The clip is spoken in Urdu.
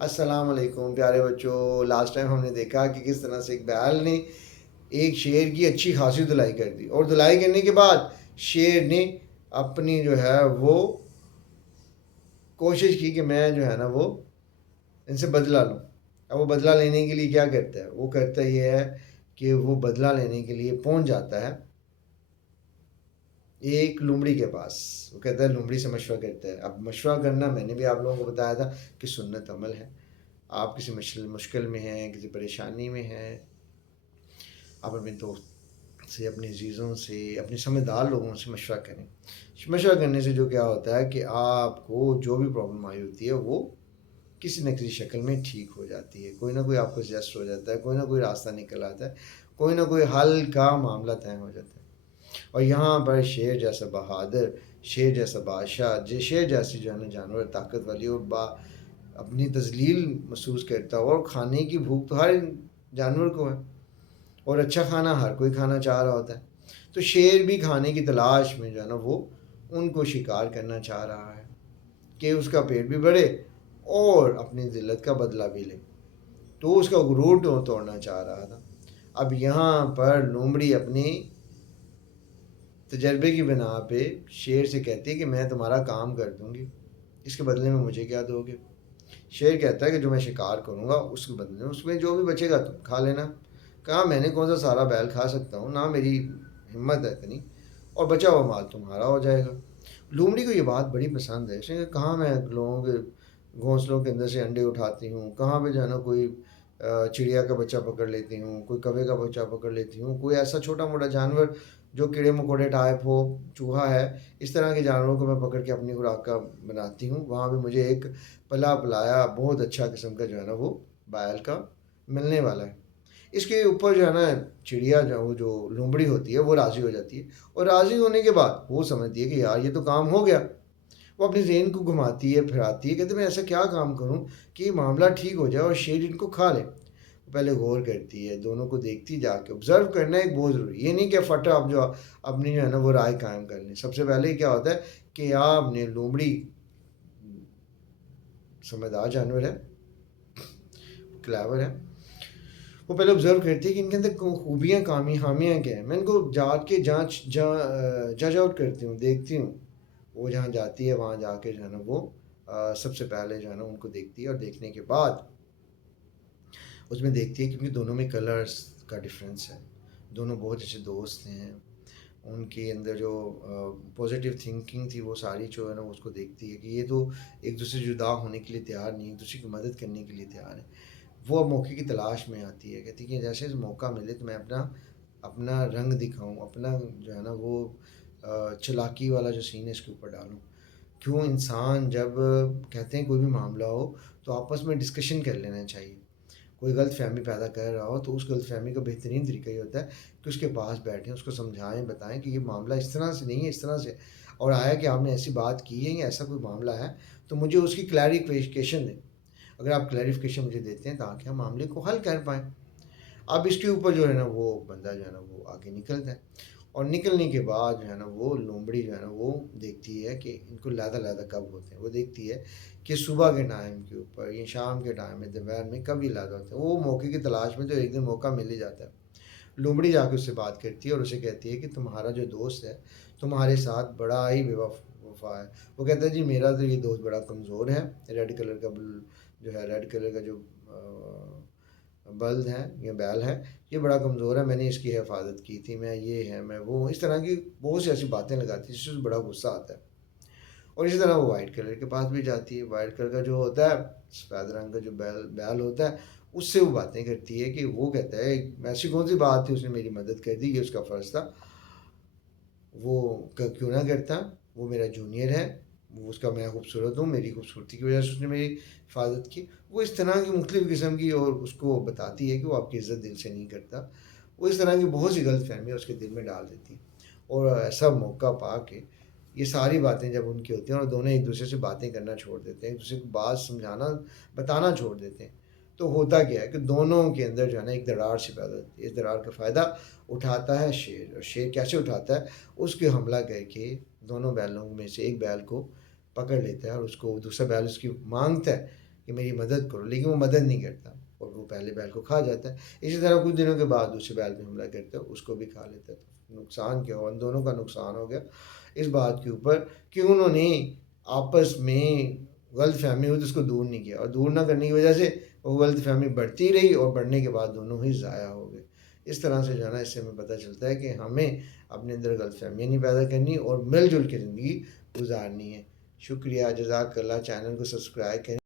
السلام علیکم پیارے بچوں. لاسٹ ٹائم ہم نے دیکھا کہ کس طرح سے ایک بیل نے ایک شیر کی اچھی خاصی دھلائی کر دی، اور دھلائی کرنے کے بعد شیر نے اپنی جو ہے وہ کوشش کی کہ میں جو ہے نا وہ ان سے بدلہ لوں. اب وہ بدلہ لینے کے لیے کیا کرتا ہے؟ وہ کرتا یہ ہے کہ وہ بدلہ لینے کے لیے پہنچ جاتا ہے ایک لومڑی کے پاس. وہ کہتا ہے لومڑی سے مشورہ کرتا ہے. اب مشورہ کرنا میں نے بھی آپ لوگوں کو بتایا تھا کہ سنت عمل ہے. آپ کسی مشکل میں ہیں، کسی پریشانی میں ہیں، آپ اپنے دوست سے، اپنے عزیزوں سے، اپنے سمجھدار لوگوں سے مشورہ کریں. مشورہ کرنے سے جو کیا ہوتا ہے کہ آپ کو جو بھی پرابلم آئی ہوتی ہے وہ کسی نہ کسی شکل میں ٹھیک ہو جاتی ہے. کوئی نہ کوئی آپ کو سجیسٹ ہو جاتا ہے، کوئی نہ کوئی راستہ نکل آتا ہے، کوئی نہ کوئی حل کا معاملہ طے ہو جاتا ہے. اور یہاں پر شیر جیسا بہادر، شیر جیسا بادشاہ، شیر جیسی جو ہے نا جانور طاقت والی اور اپنی تذلیل محسوس کرتا ہو. اور کھانے کی بھوک تو ہر جانور کو ہے، اور اچھا کھانا ہر کوئی کھانا چاہ رہا ہوتا ہے. تو شیر بھی کھانے کی تلاش میں جو ہے نا وہ ان کو شکار کرنا چاہ رہا ہے کہ اس کا پیٹ بھی بڑھے اور اپنی ذلت کا بدلہ بھی لے. تو اس کا غرور توڑنا چاہ رہا تھا. اب یہاں پر لومڑی اپنی تجربے کی بنا پہ شیر سے کہتی ہے کہ میں تمہارا کام کر دوں گی، اس کے بدلے میں مجھے کیا دو گے؟ شیر کہتا ہے کہ جو میں شکار کروں گا اس کے بدلے میں اس میں جو بھی بچے گا تم کھا لینا. کہا میں نے کون سا سارا بیل کھا سکتا ہوں، نہ میری ہمت ہے اتنی، اور بچا ہوا مال تمہارا ہو جائے گا. لومڑی کو یہ بات بڑی پسند ہے. اس نے کہا میں لوگوں کے گھونسلوں کے اندر سے انڈے اٹھاتی ہوں، کہاں پہ جو ہے نا کوئی چڑیا کا بچہ پکڑ لیتی ہوں، کوئی کوے کا بچہ پکڑ لیتی ہوں، کوئی ایسا چھوٹا موٹا جانور جو کیڑے مکوڑے ٹائپ ہو، چوہا ہے، اس طرح کے جانوروں کو میں پکڑ کے اپنی خوراک کا بناتی ہوں. وہاں پہ مجھے ایک پلا پلایا بہت اچھا قسم کا جو ہے نا وہ بیل کا ملنے والا ہے. اس کے اوپر جو ہے نا چڑیا جو لومڑی ہوتی ہے وہ راضی ہو جاتی ہے. اور راضی ہونے کے بعد وہ سمجھتی ہے کہ یار یہ تو کام ہو گیا. وہ اپنے ذہن کو گھماتی ہے، پھراتی ہے، کہتے میں ایسا کیا کام کروں کہ یہ معاملہ ٹھیک ہو جائے اور شیر ان کو کھا لے. پہلے غور کرتی ہے، دونوں کو دیکھتی جا کے. آبزرو کرنا ایک بہت ضروری، یہ نہیں کہ فٹ آپ جو اپنی جو ہے نا وہ رائے قائم کر لیں. سب سے پہلے کیا ہوتا ہے کہ آپ نے لومڑی سمجھدار جانور ہے، کلیور ہے. وہ پہلے آبزرو کرتی ہے کہ ان کے اندر خوبیاں خامیاں کیا ہیں. میں ان کو جج آؤٹ کرتی ہوں، دیکھتی ہوں. وہ جہاں جاتی ہے وہاں جا کے جو ہے نا وہ سب سے پہلے جو ہے نا ان کو دیکھتی ہے. اور دیکھنے کے بعد اس میں دیکھتی ہے کیونکہ دونوں میں کلرز کا ڈفرینس ہے. دونوں بہت اچھے دوست ہیں. ان کے اندر جو پازیٹیو تھنکنگ تھی وہ ساری جو ہے نا اس کو دیکھتی ہے کہ یہ تو ایک دوسرے سے جدا ہونے کے لیے تیار نہیں، ایک دوسرے کی مدد کرنے کے لیے تیار ہے. وہ موقع کی تلاش میں آتی ہے، کہتی ہے کہ جیسے موقع ملے تو میں اپنا رنگ دکھاؤں، اپنا جو ہے نا وہ چلاکی والا جو سین ہے اس کے اوپر ڈالوں. کیوں انسان جب کہتے ہیں کوئی بھی معاملہ ہو تو آپس میں ڈسکشن کر لینا چاہیے. کوئی غلط فہمی پیدا کر رہا ہو تو اس غلط فہمی کا بہترین طریقہ یہ ہوتا ہے کہ اس کے پاس بیٹھیں، اس کو سمجھائیں، بتائیں کہ یہ معاملہ اس طرح سے نہیں ہے، اس طرح سے اور آیا کہ آپ نے ایسی بات کی ہے یا ایسا کوئی معاملہ ہے تو مجھے اس کی کلیریفیکیشن دیں. اگر آپ کلیریفیکیشن مجھے دیتے ہیں تاکہ ہم معاملے کو حل کر پائیں. اب اس کے اوپر جو ہے نا وہ بندہ جو ہے نا وہ آگے نکلتا ہے. اور نکلنے کے بعد جو ہے نا وہ لومڑی جو ہے نا وہ دیکھتی ہے کہ ان کو لادا کب ہوتے ہیں. وہ دیکھتی ہے کہ صبح کے ٹائم کے اوپر یا شام کے ٹائم میں دوپہر میں کب یہ لادا ہوتے ہیں. وہ موقع کی تلاش میں تو ایک دن موقع مل ہی جاتا ہے. لومڑی جا کے اس سے بات کرتی ہے اور اسے کہتی ہے کہ تمہارا جو دوست ہے تمہارے ساتھ بڑا ہی بے وفا ہے. وہ کہتا ہے جی میرا تو یہ دوست بڑا کمزور ہے. ریڈ کلر کا جو ہے ریڈ کلر کا جو بلد ہے یا بیل ہے یہ بڑا کمزور ہے، میں نے اس کی حفاظت کی تھی، میں یہ ہے میں وہ، اس طرح کی بہت سی ایسی باتیں لگاتی ہے جس سے بڑا غصہ آتا ہے. اور اسی طرح وہ وائٹ کلر کے پاس بھی جاتی ہے. وائٹ کلر کا جو ہوتا ہے سفید رنگ کا جو بیل ہوتا ہے اس سے وہ باتیں کرتی ہے کہ وہ کہتا ہے ایسی کون سی بات تھی، اس نے میری مدد کر دی، یہ اس کا فرض تھا، وہ کیوں نہ کرتا، وہ میرا جونیئر ہے، وہ اس کا میں خوبصورت ہوں، میری خوبصورتی کی وجہ سے اس نے میری حفاظت کی. وہ اس طرح کی مختلف قسم کی اور اس کو بتاتی ہے کہ وہ آپ کی عزت دل سے نہیں کرتا. وہ اس طرح کی بہت سی غلط فہمیاں اس کے دل میں ڈال دیتی ہیں. اور ایسا موقع پا کے یہ ساری باتیں جب ان کی ہوتی ہیں اور دونوں ایک دوسرے سے باتیں کرنا چھوڑ دیتے ہیں، ایک دوسرے کو بات سمجھانا بتانا چھوڑ دیتے ہیں، تو ہوتا کیا ہے کہ دونوں کے اندر جو ہے نا ایک دراڑ سی پیدا ہوتی ہے. اس دراڑ کا فائدہ اٹھاتا ہے شیر. اور شیر کیسے اٹھاتا ہے؟ اس کے حملہ کر کے دونوں بیلوں میں سے ایک بیل کو پکڑ لیتا ہے اور اس کو دوسرا بیل اس کی مانگتا ہے کہ میری مدد کرو، لیکن وہ مدد نہیں کرتا اور وہ پہلے بیل کو کھا جاتا ہے. اسی طرح کچھ دنوں کے بعد دوسرے بیل پہ حملہ کرتا ہے، اس کو بھی کھا لیتا ہے. تو نقصان کیا ہوا، ان دونوں کا نقصان ہو گیا اس بات کے اوپر کہ انہوں نے آپس میں غلط فہمی ہوئی تو اس کو دور نہیں کیا، اور دور نہ کرنے کی وجہ سے وہ غلط فہمی بڑھتی رہی اور بڑھنے کے بعد دونوں ہی ضائع ہو گئے. اس طرح سے جو ہے نا اس سے ہمیں پتہ چلتا ہے کہ ہمیں اپنے اندر غلط فہمیاں نہیں پیدا کرنی اور مل جل کے زندگی گزارنی ہے. شکریہ، جزاک اللہ. چینل کو سبسکرائب کریں.